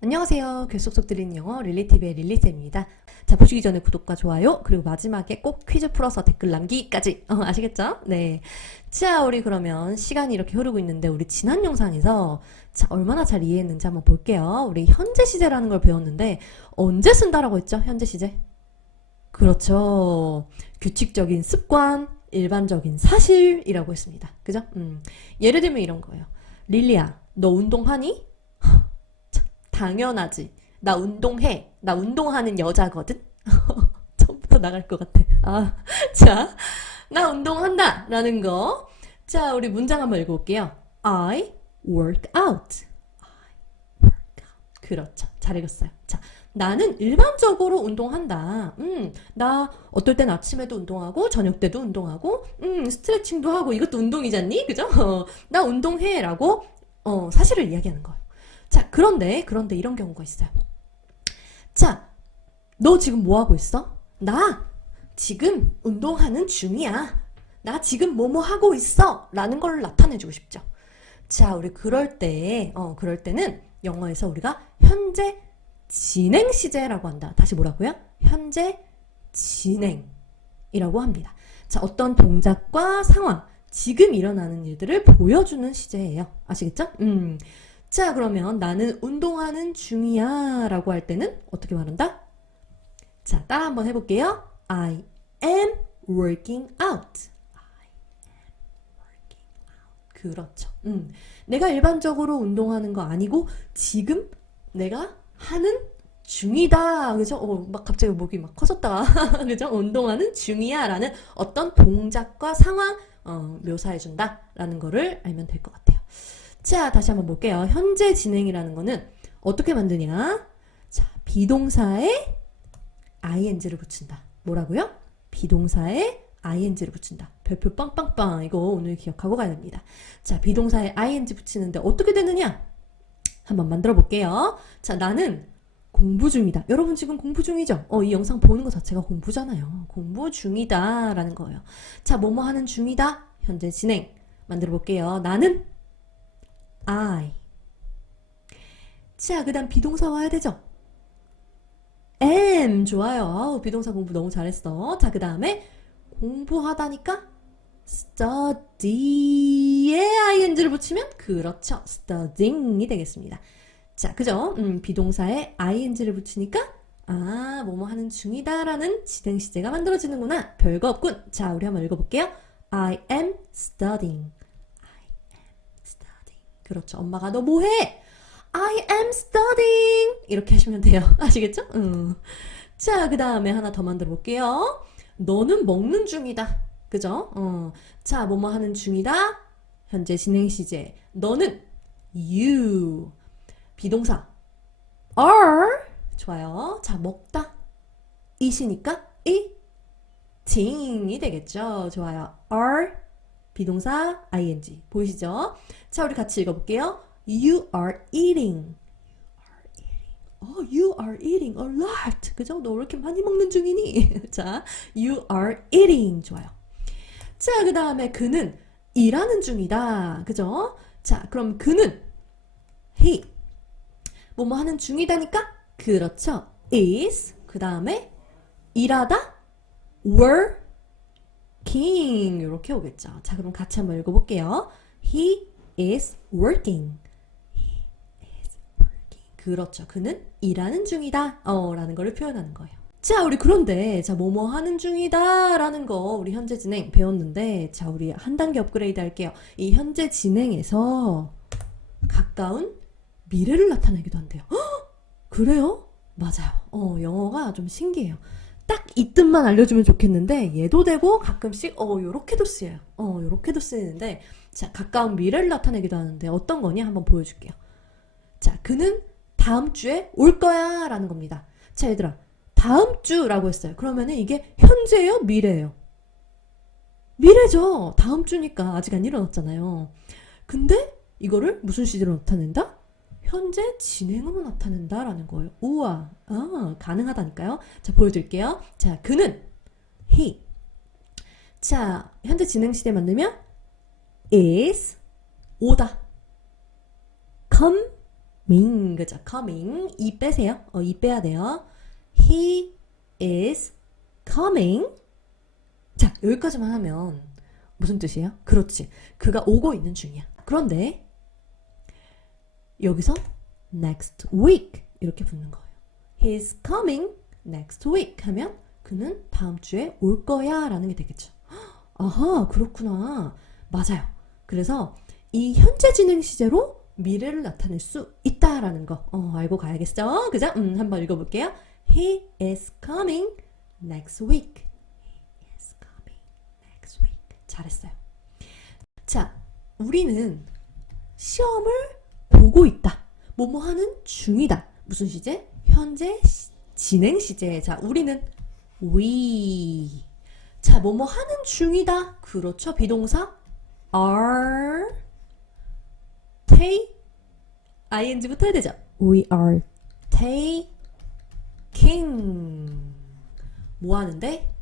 안녕하세요. 결속속 들리는 영어 릴리티브의 릴리쌤입니다. 자, 보시기 전에 구독과 좋아요, 그리고 마지막에 꼭 퀴즈 풀어서 댓글 남기기까지. 어, 아시겠죠? 네. 자, 우리 그러면 시간이 이렇게 흐르고 있는데, 우리 지난 영상에서 자, 얼마나 잘 이해했는지 한번 볼게요. 우리 현재 시제라는 걸 배웠는데, 언제 쓴다라고 했죠? 현재 시제? 그렇죠. 규칙적인 습관, 일반적인 사실이라고 했습니다. 그죠? 음. 예를 들면 이런 거예요. 릴리야, 너 운동하니? 참, 당연하지. 나 운동해. 나 운동하는 여자거든? 처음부터 나갈 것 같아. 아, 자, 나 운동한다. 라는 거. 자, 우리 문장 한번 읽어볼게요. I work out. I work out. 그렇죠. 잘 읽었어요. 자, 나는 일반적으로 운동한다. 음, 나 어떨 땐 아침에도 운동하고 저녁 때도 운동하고 음, 스트레칭도 하고 이것도 운동이잖니? 그죠? 어, 나 운동해라고 어, 사실을 이야기하는 거예요. 자, 그런데 그런데 이런 경우가 있어요. 자, 너 지금 뭐 하고 있어? 나 지금 운동하는 중이야. 나 지금 뭐뭐 하고 있어. 라는 걸 나타내주고 싶죠. 자, 우리 그럴 때, 어, 그럴 때는 영어에서 우리가 현재 진행 시제라고 한다. 다시 뭐라고요? 현재 진행이라고 합니다. 자, 어떤 동작과 상황, 지금 일어나는 일들을 보여주는 시제예요. 아시겠죠? 음. 자, 그러면 나는 운동하는 중이야 라고 할 때는 어떻게 말한다? 자, 따라 한번 해볼게요. I am working out. 그렇죠. 음. 내가 일반적으로 운동하는 거 아니고 지금 내가 하는 중이다. 그죠? 어, 막 갑자기 목이 막 커졌다가. 그죠? 운동하는 중이야. 라는 어떤 동작과 상황, 어, 묘사해준다. 라는 거를 알면 될 것 같아요. 자, 다시 한번 볼게요. 현재 진행이라는 거는 어떻게 만드냐? 자, 비동사에 ing를 붙인다. 뭐라고요? 비동사에 ing를 붙인다. 별표 빵빵빵. 이거 오늘 기억하고 가야 됩니다. 자, 비동사에 ing 붙이는데 어떻게 되느냐? 한번 만들어 볼게요. 자, 나는 공부 중이다. 여러분 지금 공부 중이죠? 어, 이 영상 보는 것 자체가 공부잖아요. 공부 중이다. 라는 거예요. 자, 뭐뭐 하는 중이다. 현재 진행. 만들어 볼게요. 나는 I. 자, 그 다음 비동사 와야 되죠? am. 좋아요. 비동사 공부 너무 잘했어. 자, 그 다음에 공부하다니까 study에 ing를 붙이면 그렇죠. studying이 되겠습니다. 자, 그죠? 음, 비동사에 ing를 붙이니까 아, 뭐뭐 하는 중이다 라는 진행 시제가 만들어지는구나. 별거 없군. 자, 우리 한번 읽어볼게요. I am studying. 그렇죠. 엄마가 너 뭐해? I am studying. 이렇게 하시면 돼요. 아시겠죠? 음. 자, 그 다음에 하나 더 만들어 볼게요. 너는 먹는 중이다. 그죠? 어. 자, 뭐뭐 하는 중이다. 현재 진행 시제. 너는 you. 비동사 are. 좋아요. 자, 먹다. 이시니까 eating이 되겠죠. 좋아요. are 비동사 ing 보이시죠? 자, 우리 같이 읽어볼게요. You are eating. Oh, you are eating a lot. 그죠? 너 왜 이렇게 많이 먹는 중이니? 자, you are eating. 좋아요. 자, 그 다음에 그는 일하는 중이다. 그죠? 자, 그럼 그는 he. 뭐뭐 하는 중이다니까? 그렇죠. is. 그 다음에 일하다. Working. 이렇게 오겠죠. 자, 그럼 같이 한번 읽어볼게요. He is working. He is working. 그렇죠. 그는 일하는 중이다. 어, 라는 거를 표현하는 거예요. 자, 우리 그런데, 자, 뭐뭐 하는 중이다. 라는 거, 우리 현재 진행 배웠는데, 자, 우리 한 단계 업그레이드 할게요. 이 현재 진행에서 가까운 미래를 나타내기도 한대요. 헉! 그래요? 맞아요. 어, 영어가 좀 신기해요. 딱 이 뜻만 알려주면 좋겠는데, 얘도 되고 가끔씩, 어, 요렇게도 쓰여요. 어, 요렇게도 쓰이는데, 자, 가까운 미래를 나타내기도 하는데, 어떤 거니? 한번 보여줄게요. 자, 그는 다음 주에 올 거야. 라는 겁니다. 자, 얘들아. 다음 주라고 했어요. 그러면은 이게 현재예요? 미래예요? 미래죠. 다음 주니까 아직 안 일어났잖아요. 근데 이거를 무슨 시제로 나타낸다? 현재 진행으로 나타낸다라는 거예요. 우와, 아, 가능하다니까요. 자, 보여드릴게요. 자, 그는 he. 자, 현재 진행 시대 만들면 is 오다. coming 그죠? coming 이 빼세요. 어, 이 빼야 돼요. He is coming. 자 여기까지만 하면 무슨 뜻이에요? 그렇지. 그가 오고 있는 중이야. 그런데 여기서 next week 이렇게 붙는 거예요. He's coming next week 하면 그는 다음 주에 올 거야 라는 게 되겠죠. 아하, 그렇구나. 맞아요. 그래서 이 현재 진행 시제로 미래를 나타낼 수 있다라는 거 어, 알고 가야겠죠? 그죠? 음, 한번 읽어볼게요. He is coming next week. He is coming next week. 잘했어요. 자, 우리는 시험을 보고 있다. 뭐뭐 하는 중이다. 무슨 시제? 현재 시- 진행 시제. 자, 우리는 we. 자, 뭐뭐 하는 중이다. 그렇죠. 비동사 are take ing부터 해야 되죠. We are taking 뭐 하는데?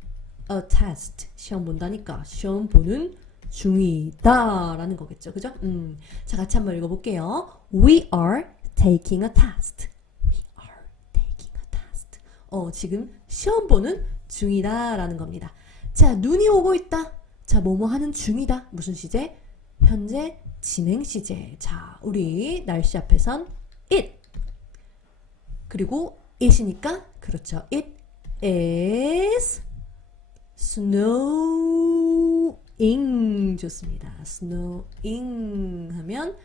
a test 시험 본다니까 시험 보는 중이다 라는 거겠죠. 그죠? 음. 자, 같이 한번 읽어 볼게요. We are taking a test. We are taking a test. 어, 지금 시험 보는 중이다 라는 겁니다. 자, 눈이 오고 있다. 자, 뭐뭐 하는 중이다. 무슨 시제? 현재 진행 시제. 자, 우리 날씨 앞에선 it. 그리고 it이니까 그렇죠. It is snowing. 좋습니다. snowing 하면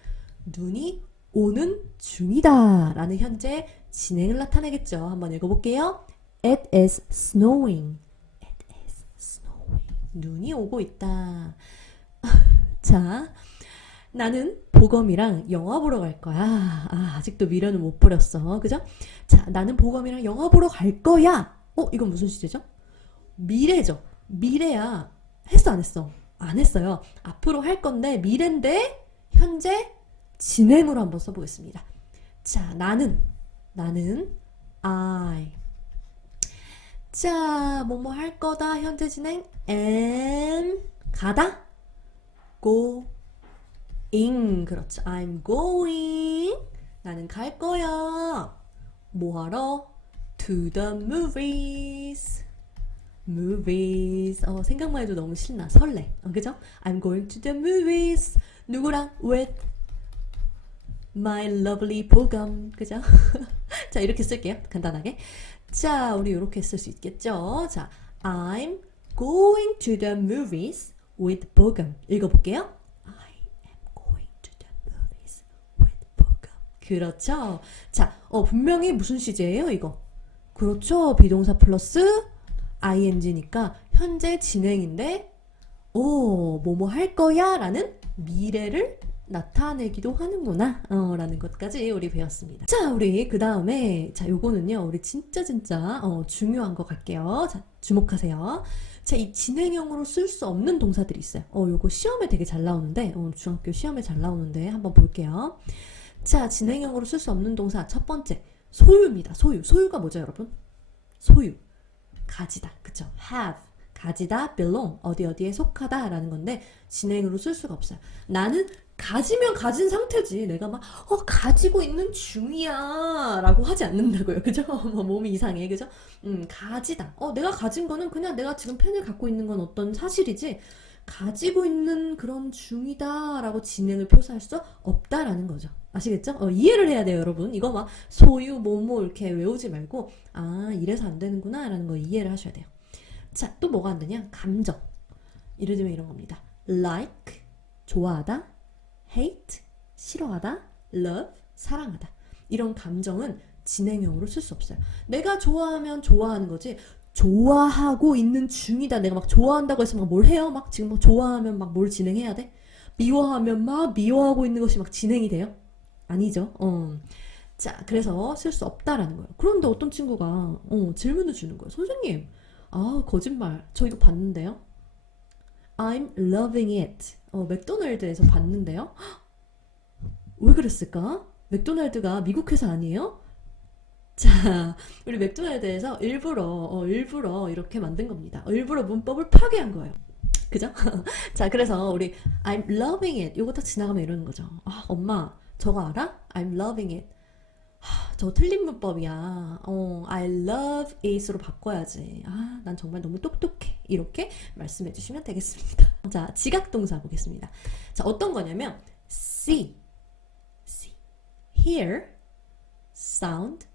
눈이 오는 중이다. 라는 현재 진행을 나타내겠죠. 한번 읽어볼게요. It is snowing. It is snowing. 눈이 오고 있다. 자, 나는 보검이랑 영화 보러 갈 거야. 아, 아직도 미련을 못 버렸어. 그죠? 자, 나는 보검이랑 영화 보러 갈 거야. 어, 이건 무슨 시제죠? 미래죠. 미래야. 했어, 안 했어? 안 했어요. 앞으로 할 건데, 미래인데, 현재 진행으로 한번 써보겠습니다. 자, 나는, 나는, I. 자, 뭐뭐 할 거다, 현재 진행, am, 가다, go, ing. 그렇죠. I'm going. 나는 갈 거야. 뭐 하러? To the movies. Movies. 어, 생각만 해도 너무 신나. 설레. 어, 그죠? I'm going to the movies. 누구랑? with my lovely 보검. 그죠? 자, 이렇게 쓸게요. 간단하게. 자, 우리 이렇게 쓸 수 있겠죠? 자, I'm going to the movies with 보검. 읽어볼게요. I am going to the movies with 보검. 그렇죠. 자, 어, 분명히 무슨 시제예요, 이거? 그렇죠. 비동사 플러스 ing니까 현재 진행인데 오, 뭐뭐 할 거야 라는 미래를 나타내기도 하는구나 어, 라는 것까지 우리 배웠습니다. 자, 우리 그 다음에 자, 요거는요. 우리 진짜 진짜 어, 중요한 거 갈게요. 자, 주목하세요. 자, 이 진행형으로 쓸 수 없는 동사들이 있어요. 어, 요거 시험에 되게 잘 나오는데 어, 중학교 시험에 잘 나오는데 한번 볼게요. 자, 진행형으로 쓸 수 없는 동사 첫 번째 소유입니다. 소유. 소유가 뭐죠, 여러분? 소유. 가지다. 그쵸? have. 가지다, belong. 어디 어디에 속하다 라는 건데 진행으로 쓸 수가 없어요. 나는 가지면 가진 상태지. 내가 막, 어, 가지고 있는 중이야. 라고 하지 않는다고요. 그죠? 뭐 몸이 이상해. 그죠? 음, 가지다. 어, 내가 가진 거는 그냥 내가 지금 펜을 갖고 있는 건 어떤 사실이지. 가지고 있는 그런 중이다. 라고 진행을 표시할 수 없다라는 거죠. 아시겠죠? 어, 이해를 해야 돼요, 여러분. 이거 막 소유, 뭐뭐 이렇게 외우지 말고, 아, 이래서 안 되는구나. 라는 거 이해를 하셔야 돼요. 자, 또 뭐가 안 되냐? 감정. 예를 들면 이런 겁니다. like, 좋아하다. hate, 싫어하다. love, 사랑하다. 이런 감정은 진행형으로 쓸 수 없어요. 내가 좋아하면 좋아하는 거지. 좋아하고 있는 중이다. 내가 막 좋아한다고 해서 막 뭘 해요? 막 지금 막 좋아하면 막 뭘 진행해야 돼? 미워하면 막 미워하고 있는 것이 막 진행이 돼요? 아니죠. 어. 자, 그래서 쓸 수 없다라는 거예요. 그런데 어떤 친구가 어, 질문을 주는 거예요. 선생님, 아, 거짓말. 저 이거 봤는데요? I'm loving it. 어, 맥도날드에서 봤는데요? 헉, 왜 그랬을까? 맥도날드가 미국 회사 아니에요? 자, 우리 맥도날드에서 일부러, 어, 일부러 이렇게 만든 겁니다. 어, 일부러 문법을 파괴한 거예요. 그죠? 자, 그래서 우리 I'm loving it. 요거 딱 지나가면 이러는 거죠. 아, 엄마, 저거 알아? I'm loving it. 저 틀린 문법이야. 어, I love it으로 바꿔야지. 아, 난 정말 너무 똑똑해. 이렇게 말씀해 주시면 되겠습니다. 자, 지각동사 보겠습니다. 자, 어떤 거냐면, see, see, hear, sound,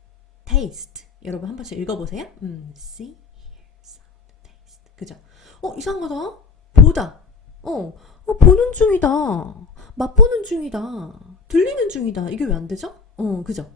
taste. 여러분 한 번씩 읽어보세요. 음, see, hear, sound, taste. 그죠? 어, 이상하다. 보다. 어, 어, 보는 중이다. 맛보는 중이다. 들리는 중이다. 이게 왜 안 되죠? 어, 그죠?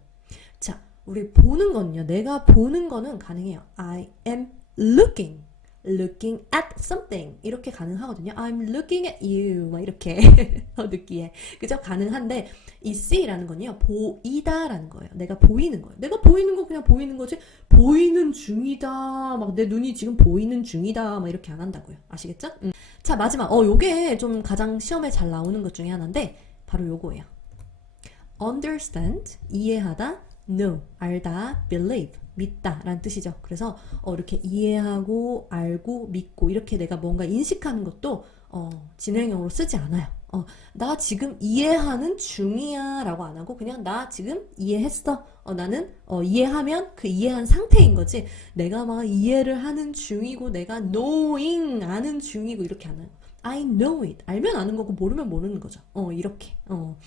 자, 우리 보는 거는요. 내가 보는 거는 가능해요. I am looking. Looking at something. 이렇게 가능하거든요. I'm looking at you. 막 이렇게. 어, 느끼해. 그죠? 가능한데, 이 see라는 건요. 보이다라는 거예요. 내가 보이는 거예요. 내가 보이는 거 그냥 보이는 거지. 보이는 중이다. 막 내 눈이 지금 보이는 중이다. 막 이렇게 안 한다고요. 아시겠죠? 음. 자, 마지막. 어, 요게 좀 가장 시험에 잘 나오는 것 중에 하나인데, 바로 요거예요. understand, 이해하다, know, 알다, believe, 믿다 라는 뜻이죠. 그래서 어, 이렇게 이해하고, 알고, 믿고, 이렇게 내가 뭔가 인식하는 것도 어, 진행형으로 쓰지 않아요. 어, 나 지금 이해하는 중이야 라고 안 하고, 그냥 나 지금 이해했어. 어, 나는 어, 이해하면 그 이해한 상태인 거지. 내가 막 이해를 하는 중이고, 내가 knowing, 아는 중이고, 이렇게 안 해요. I know it. 알면 아는 거고, 모르면 모르는 거죠. 어, 이렇게. 어.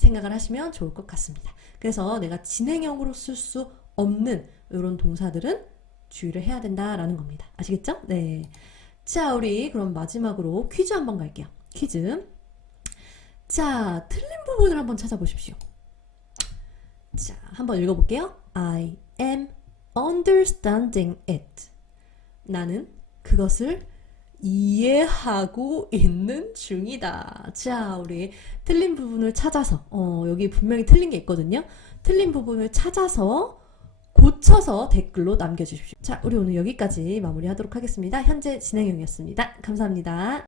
생각을 하시면 좋을 것 같습니다. 그래서 내가 진행형으로 쓸 수 없는 이런 동사들은 주의를 해야 된다라는 겁니다. 아시겠죠? 네. 자, 우리 그럼 마지막으로 퀴즈 한번 갈게요. 퀴즈. 자, 틀린 부분을 한번 찾아보십시오. 자, 한번 읽어볼게요. I am understanding it. 나는 그것을 이해하고 있는 중이다. 자, 우리 틀린 부분을 찾아서, 어, 여기 분명히 틀린 게 있거든요. 틀린 부분을 찾아서 고쳐서 댓글로 남겨주십시오. 자, 우리 오늘 여기까지 마무리하도록 하겠습니다. 현재 진행형이었습니다. 감사합니다.